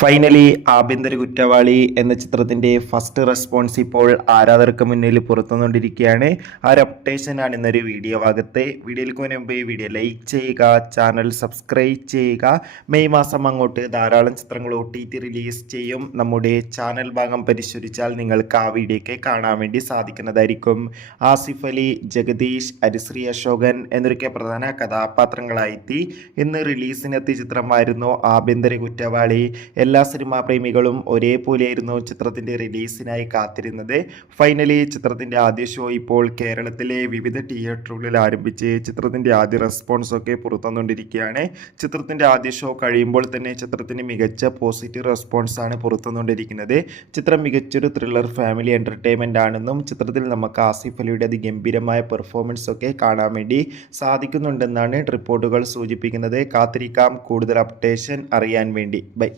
Finally ആഭ്യന്തര കുറ്റവാളി എന്ന ചിത്രത്തിന്റെ ഫസ്റ്റ് റെസ്പോൺസ് ഇപ്പോൾ ആരാധകർക്ക് മുന്നിൽ പുറത്തുകൊണ്ടിരിക്കുകയാണ്. ആ ഒരു അപ്ഡേഷനാണ് ഇന്നൊരു വീഡിയോ ഭാഗത്ത്. വീഡിയോയിലേക്ക് മുൻപ് വീഡിയോ ലൈക്ക് ചെയ്യുക, ചാനൽ സബ്സ്ക്രൈബ് ചെയ്യുക. മെയ് മാസം അങ്ങോട്ട് ധാരാളം ചിത്രങ്ങൾ OTT റിലീസ് ചെയ്യും. നമ്മുടെ ചാനൽ ഭാഗം പരിശോധിച്ചാൽ നിങ്ങൾക്ക് ആ വീഡിയോയ്ക്ക് കാണാൻ വേണ്ടി സാധിക്കുന്നതായിരിക്കും. ആസിഫ് അലി, ജഗദീഷ്, ഹരിശ്രീ അശോകൻ എന്നൊക്കെ പ്രധാന കഥാപാത്രങ്ങളായെത്തി ഇന്ന് റിലീസിനെത്തിയ ചിത്രമായിരുന്നു ആഭ്യന്തര കുറ്റവാളി. എല്ലാ സിനിമാ പ്രേമികളും ഒരേപോലെയായിരുന്നു ചിത്രത്തിൻ്റെ റിലീസിനായി കാത്തിരുന്നത്. ഫൈനലി ചിത്രത്തിൻ്റെ ആദ്യ ഷോ ഇപ്പോൾ കേരളത്തിലെ വിവിധ തിയേറ്ററുകളിൽ ആരംഭിച്ച് ചിത്രത്തിൻ്റെ ആദ്യ റെസ്പോൺസൊക്കെ പുറത്തുവന്നുകൊണ്ടിരിക്കുകയാണ്. ചിത്രത്തിൻ്റെ ആദ്യ ഷോ കഴിയുമ്പോൾ തന്നെ ചിത്രത്തിന് മികച്ച പോസിറ്റീവ് റെസ്പോൺസാണ് പുറത്തുവന്നുകൊണ്ടിരിക്കുന്നത്. ചിത്രം മികച്ചൊരു ത്രില്ലർ ഫാമിലി എൻ്റർടൈൻമെൻ്റ് ആണെന്നും ചിത്രത്തിൽ നമുക്ക് ആസിഫ് അലിയുടെ അതിഗംഭീരമായ പെർഫോമൻസ് ഒക്കെ കാണാൻ വേണ്ടി സാധിക്കുന്നുണ്ടെന്നാണ് റിപ്പോർട്ടുകൾ സൂചിപ്പിക്കുന്നത്. കാത്തിരിക്കാം കൂടുതൽ അപ്ഡേഷൻ അറിയാൻ വേണ്ടി. ബൈ.